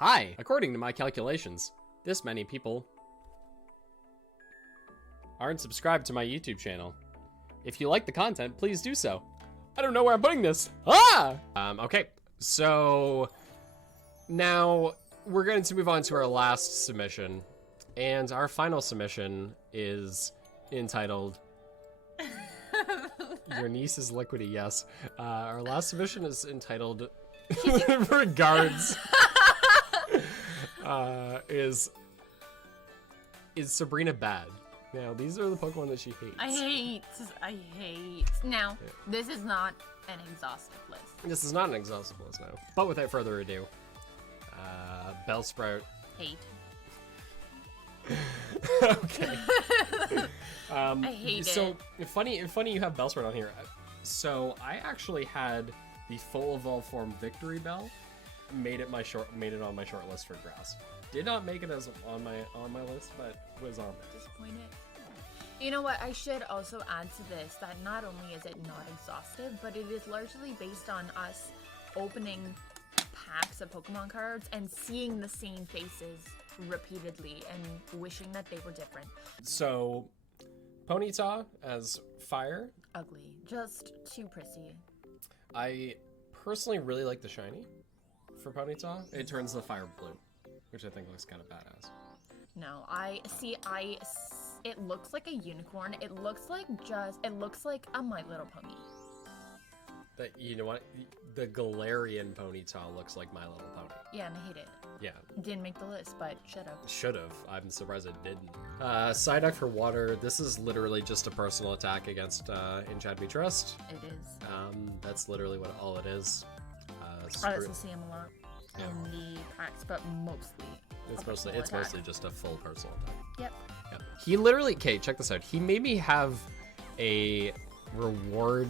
Hi! According to my calculations, this many people aren't subscribed to my YouTube channel. If you like the content, please do so. I don't know where I'm putting this. Ah! Okay, so now we're going to move on to our last submission. And our final submission is entitled Your Niece is Liquidy, yes. Our last submission is entitled Regards. Is Sabrina bad? Now, these are the Pokemon that she hates. I hate. Now, this is not an exhaustive list. This is not an exhaustive list, no. But without further ado, Bellsprout. Hate. Okay. I hate so, it. Funny you have Bellsprout on here. So, I actually had the full evolved form Victory Bell. Made it on my short list for grass. Did not make it as on my list, but was on it. Disappointed. You know what? I should also add to this that not only is it not exhaustive, but it is largely based on us opening packs of Pokemon cards and seeing the same faces repeatedly and wishing that they were different. So, Ponyta as fire. Ugly. Just too prissy. I personally really like the shiny for Ponyta. It turns the fire blue, which I think looks kind of badass. No, it looks like a unicorn. It looks like a My Little Pony. That, you know what? The Galarian Ponyta looks like My Little Pony. Yeah, and I hate it. Yeah. Didn't make the list, but should've. Should've. I'm surprised it didn't. Psyduck for water. This is literally just a personal attack against Enchant Me Trust. It is. That's literally all it is. I also see him a lot in the packs, but mostly. It's mostly just a full personal attack. Yep. He literally, check this out. He made me have a reward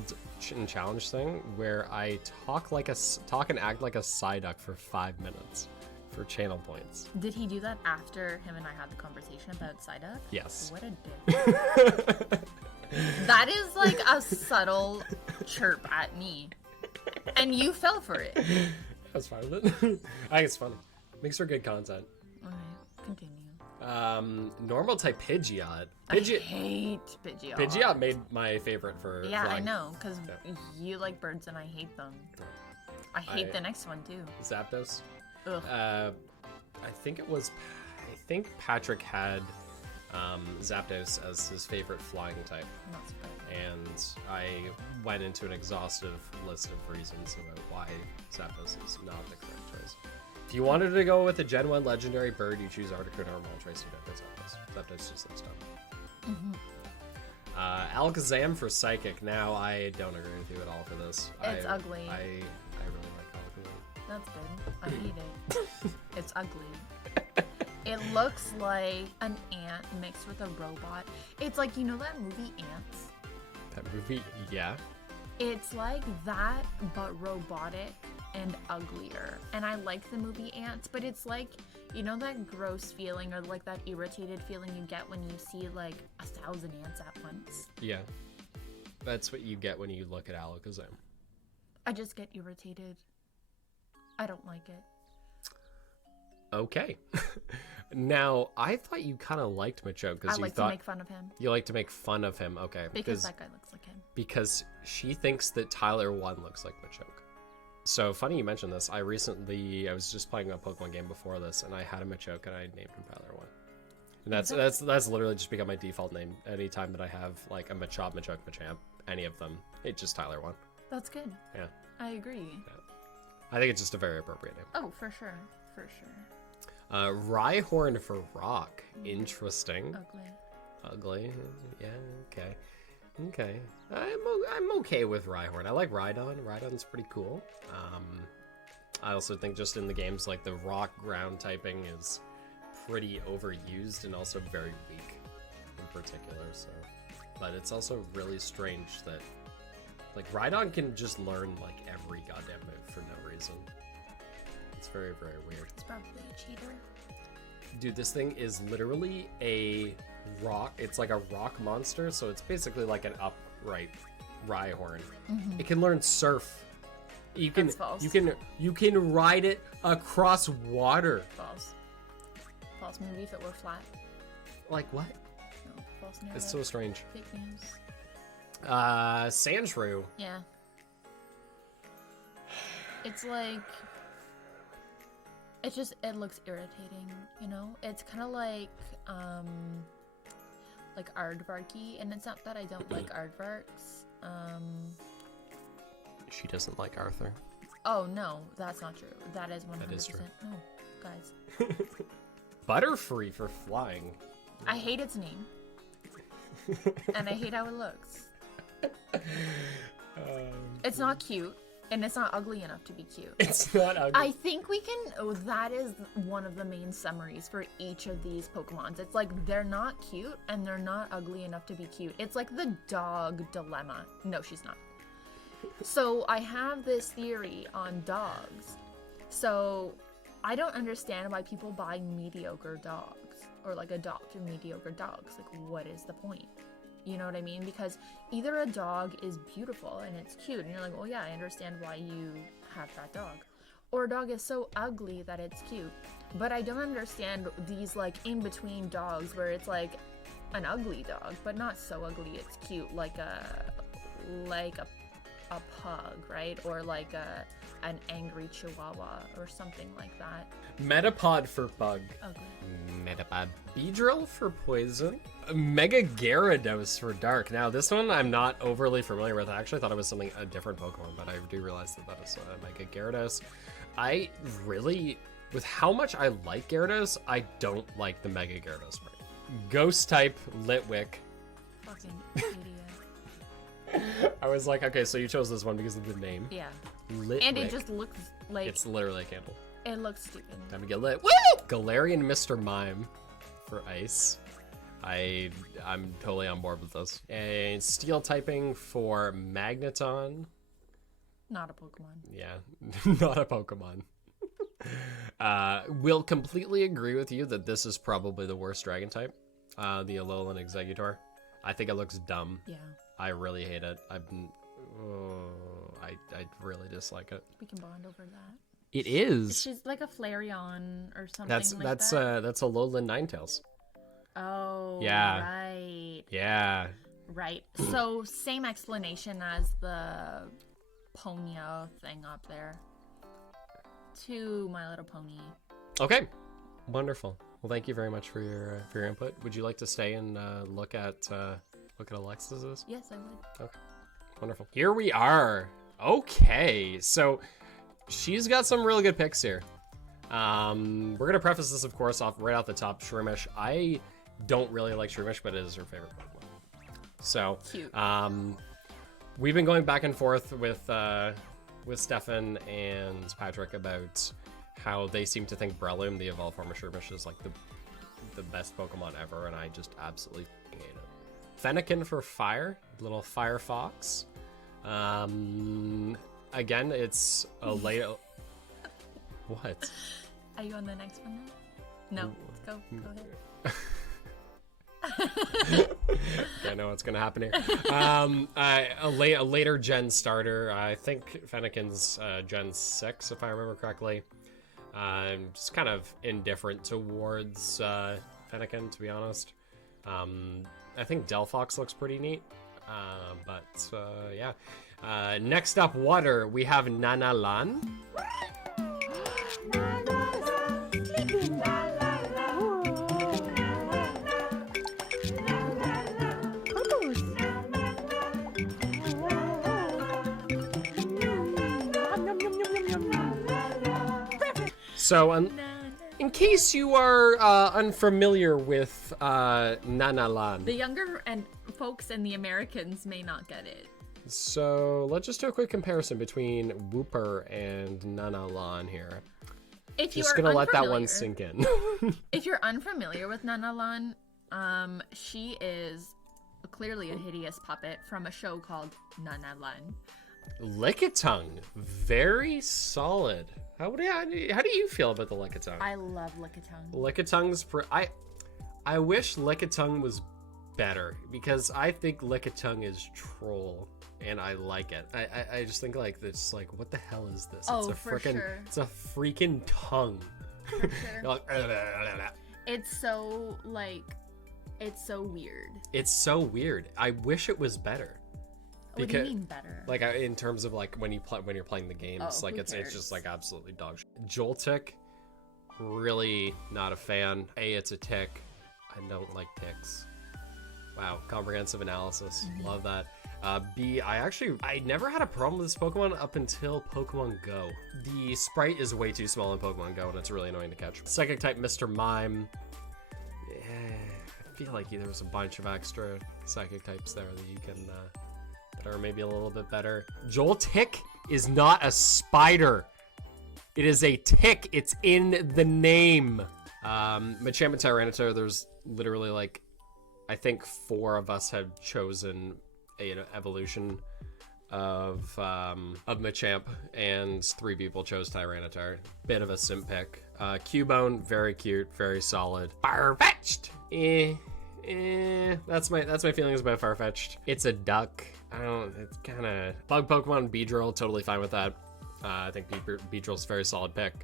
and challenge thing where I talk and act like a Psyduck for 5 minutes for channel points. Did he do that after him and I had the conversation about Psyduck? Yes. What a dick. That is like a subtle chirp at me. And you fell for it. I was fine with it. I think it's funny. Makes for good content. Okay, continue. Normal type Pidgeot. I hate Pidgeot. Pidgeot made my favorite for Yeah, flying. I know, because you like birds and I hate them. I hate the next one too. Zapdos. Ugh. I think Patrick had Zapdos as his favorite flying type. Not surprised. And I went into an exhaustive list of reasons about why Zapdos is not the correct choice. If you wanted to go with a Gen 1 legendary bird, you choose Articuno or Moltres. You don't get Zapdos. Zapdos just looks dumb. Alakazam for Psychic. Now, I don't agree with you at all for this. It's ugly. I really like Alakazam. That's good. I hate it. It's ugly. It looks like an ant mixed with a robot. It's like, you know that movie Ants? That movie, yeah. It's like that, but robotic and uglier. And I like the movie Ants, but it's like, you know that gross feeling or like that irritated feeling you get when you see like 1,000 ants at once? Yeah. That's what you get when you look at Alakazam. I just get irritated. I don't like it. Okay. Now, I thought you kind of liked Machoke because I like to make fun of him. You like to make fun of him, okay. Because that guy looks like him. Because she thinks that Tyler1 looks like Machoke. So, funny you mentioned this. I was just playing a Pokemon game before this, and I had a Machoke, and I named him Tyler1. And that's literally just become my default name. Anytime that I have, like, a Machop, Machoke, Machamp, any of them, it's just Tyler1. That's good. Yeah. I agree. Yeah. I think it's just a very appropriate name. Oh, for sure. For sure. Rhyhorn for Rock. Interesting. Ugly. Yeah, okay. Okay. I'm okay with Rhyhorn. I like Rhydon. Rhydon's pretty cool. I also think just in the games, like, the rock ground typing is pretty overused and also very weak in particular, so. But it's also really strange that, like, Rhydon can just learn, like, every goddamn move for no reason. It's very, very weird. It's probably a cheater. Dude, this thing is literally a rock. It's like a rock monster, so it's basically like an upright Rhyhorn. It can learn Surf. You can That's false. you can ride it across water. False. False. Maybe if it were flat. Like what? No, false narrative. It's so strange. Fake news. Sandshrew. Yeah. It's like... It looks irritating, you know? It's kind of like aardvarky, and it's not that I don't like aardvarks. She doesn't like Arthur. Oh, no, that's not true. That is 100%. That is true. No, guys. Butterfree for flying. I hate its name. And I hate how it looks. It's not cute, and it's not ugly enough to be cute. It's not ugly. I think we can... Oh, that is one of the main summaries for each of these Pokemons. It's like, they're not cute, and they're not ugly enough to be cute. It's like the dog dilemma. No, she's not. So, I have this theory on dogs. So, I don't understand why people buy mediocre dogs. Or, like, adopt mediocre dogs. Like, what is the point? You know what I mean? Because either a dog is beautiful and it's cute, and you're like, oh yeah, I understand why you have that dog. Or a dog is so ugly that it's cute. But I don't understand these, like, in-between dogs where it's like an ugly dog, but not so ugly it's cute, like a pug, right? Or like an angry chihuahua or something like that. Metapod for bug. Ugly. Metapod. Beedrill for poison. Mega Gyarados for dark. Now this one I'm not overly familiar with. I actually thought it was a different Pokemon, but I do realize that is Mega Gyarados. I really, with how much I like Gyarados, I don't like the Mega Gyarados part. Ghost type Litwick. Fucking idiot. I was like, okay, so you chose this one because of the name. Yeah. Litwick. And it just looks like... It's literally a candle. It looks stupid. Time to get lit. Woo! Galarian Mr. Mime for ice. I'm totally on board with this. And steel typing for Magneton. Not a Pokemon. Yeah, not a Pokemon. Will completely agree with you that this is probably the worst dragon type. The Alolan Exeggutor. I think it looks dumb. Yeah. I really hate it. I really dislike it. We can bond over that. It is. She's like a Flareon or something That's a Alolan Ninetales. Oh, Yeah. right. Yeah. Right. So, same explanation as the Ponyo thing up there. To My Little Pony. Okay. Wonderful. Well, thank you very much for your input. Would you like to stay and look at Alexis's? Yes, I would. Okay. Wonderful. Here we are. Okay. So, she's got some really good picks here. We're gonna preface this, of course, right off the top. Shroomish. I don't really like Shroomish, but it is her favorite Pokemon. So, cute. We've been going back and forth with Stefan and Patrick about how they seem to think Breloom, the evolved form of Shroomish, is like the best Pokemon ever, and I just absolutely hate it. Fennekin for fire, little fire fox. Again, it's a late. What? Are you on the next one now? No, let's go. Go ahead. I know what's gonna happen here. A later gen starter. I think Fennekin's Gen 6, if I remember correctly. I'm just kind of indifferent towards Fennekin, to be honest. I think Delphox looks pretty neat. But yeah. Next up, water. We have Nanalan. So, in case you are unfamiliar with Nanalan. The younger and folks and the Americans may not get it. So, let's just do a quick comparison between Wooper and Nanalan here. If just gonna let that one sink in. If you're unfamiliar with Nanalan, she is clearly a hideous puppet from a show called Nanalan. Lickitung, very solid. How do you feel about the Lickitung? I love Lickitung. Lickitung's I wish Lickitung was better because I think Lickitung is troll and I like it. I just think like it's like what the hell is this? Oh, it's a for sure. It's a freaking tongue. For sure. You're like, It's so like, it's so weird. it's so weird. I wish it was better. What do you mean better? Like in terms of like when you're playing the games, Oh, like who it's cares? just like absolutely dog shit. Joltik, really not a fan. A, it's a tick. I don't like ticks. Wow, comprehensive analysis. Love that. B, I never had a problem with this Pokemon up until Pokemon Go. The sprite is way too small in Pokemon Go, and it's really annoying to catch. Psychic type Mr. Mime. I feel like there was a bunch of extra psychic types there that you can, that are maybe a little bit better. Joltik is not a spider. It is a tick. It's in the name. Machamp and Tyranitar, there's literally like, I think 4 of us had chosen an evolution of Machamp, and 3 people chose Tyranitar. Bit of a simp pick. Cubone, very cute, very solid. Farfetch'd! That's my feelings about Farfetch'd. It's a duck. It's kind of... Bug Pokemon, Beedrill, totally fine with that. I think Beedrill's a very solid pick.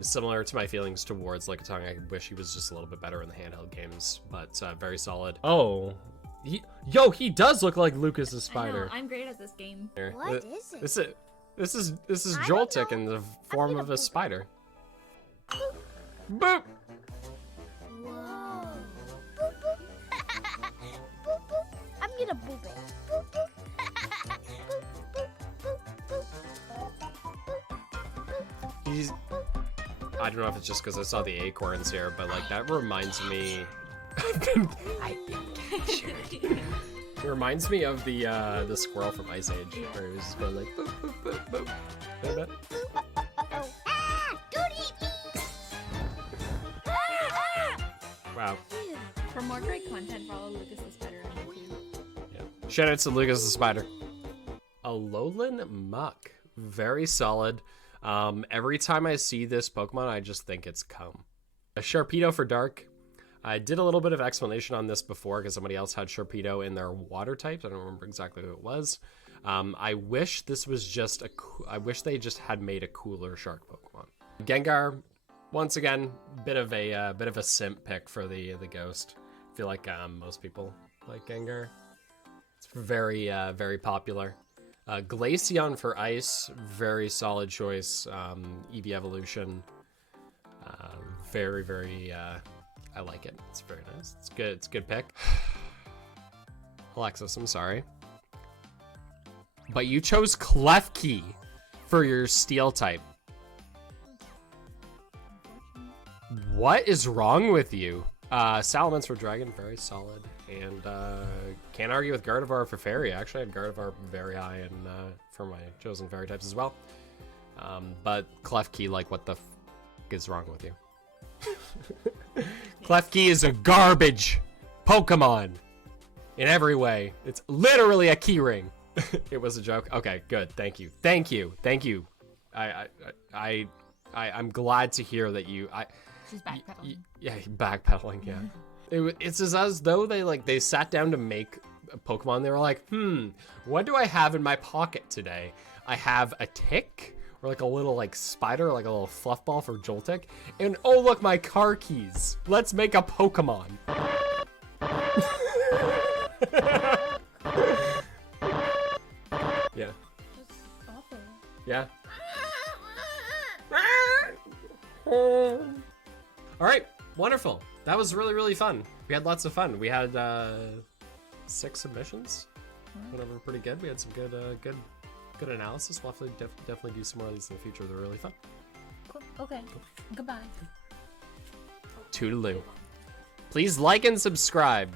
Similar to my feelings towards Lickitung, I wish he was just a little bit better in the handheld games, but very solid. Oh, he does look like Lucas's spider. I know, I'm great at this game. What is it? This is I don't Joltik know. in the form of a spider. Boop. Boop. Whoa. Boop, boop. Boop, boop. I'm gonna boop it. Boop, boop. Boop, boop, boop, boop, boop. He's... I don't know if it's just because I saw the acorns here, but like that reminds me... It reminds me of the squirrel from Ice Age, where he was just going like boop, boop, boop, boop. Remember that? Oh. Ah! Don't eat me! Wow. Ew. For more great content, follow Lucas the Spider on YouTube. Yeah. Shout out to Lucas the Spider. Alolan Muck. Very solid. Every time I see this Pokemon, I just think it's cum. A Sharpedo for Dark. I did a little bit of explanation on this before because somebody else had Sharpedo in their water types. I don't remember exactly who it was. I wish this was just I wish they just had made a cooler shark Pokemon. Gengar, once again, bit of a simp pick for the ghost. I feel like most people like Gengar. It's very very popular. Glaceon for Ice, very solid choice. Eevee Evolution, very I like it. It's very nice. It's good. It's a good pick. Alexis, I'm sorry, but you chose Klefki for your Steel type. What is wrong with you? Salamence for Dragon, very solid. And can't argue with Gardevoir for Fairy. Actually, I had Gardevoir very high in, for my chosen Fairy types as well. But Klefki, like, what the f is wrong with you? Klefki is a garbage Pokemon in every way. It's literally a keyring. It was a joke. Okay, good. Thank you. Thank you. Thank you. I'm glad to hear that you. She's backpedaling. Yeah, backpedaling. Yeah. It's as though they sat down to make a Pokemon. They were like, what do I have in my pocket today? I have a tick, or like a little like spider, like a little fluff ball for Joltik, and oh look, my car keys. Let's make a Pokemon. Yeah. That's awful. Yeah. All right, wonderful. That was really, really fun. We had lots of fun. We had 6 submissions. Went over pretty good. We had some good analysis. We'll have to definitely do some more of these in the future. They're really fun. Cool. Okay. Goodbye. Toodaloo. Please like and subscribe.